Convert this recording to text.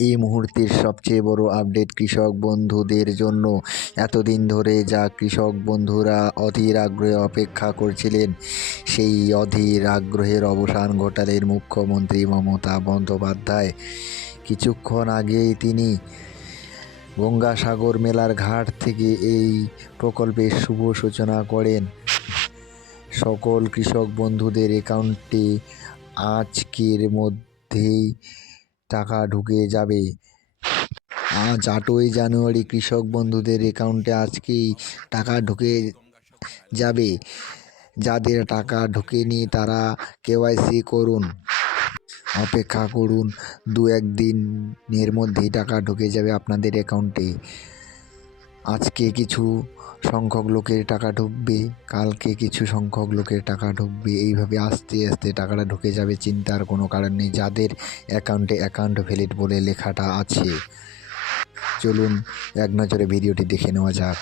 এই মুহূর্তের সবচেয়ে বড় আপডেট কৃষক বন্ধুদের জন্য। এতদিন ধরে যা কৃষক বন্ধুরা অধীর আগ্রহে অপেক্ষা করছিলেন, সেই অধীর আগ্রহের অবসান ঘটালেন মুখ্যমন্ত্রী মমতা বন্দ্যোপাধ্যায়। কিছুক্ষণ আগেই তিনি গঙ্গাসাগর মেলার ঘাট থেকে এই প্রকল্পের শুভ সূচনা করেন। সকল কৃষক বন্ধুদের অ্যাকাউন্টে আজকের মধ্যেই টাকা ঢুকে যাবে। আজ 8ই জানুয়ারি কৃষক বন্ধুদের অ্যাকাউন্টে আজকেই টাকা ঢুকে যাবে। যাদের টাকা ঢোকেনি তারা কেওয়াইসি করুন, অপেক্ষা করুন, 2-1 দিনের মধ্যেই টাকা ঢুকে যাবে আপনাদের অ্যাকাউন্টে। আজকে কিছু সংখ্যক লোকের টাকা ঢুকবে, কালকে কিছু সংখ্যক লোকের টাকা ঢুকবে, এইভাবে আস্তে আস্তে টাকাটা ঢুকে যাবে। চিন্তার কোনো কারণ নেই যাদের অ্যাকাউন্টে অ্যাকাউন্ট ভ্যালিড বলে লেখাটা আছে। চলুন এক নজরে ভিডিওটি দেখে নেওয়া যাক।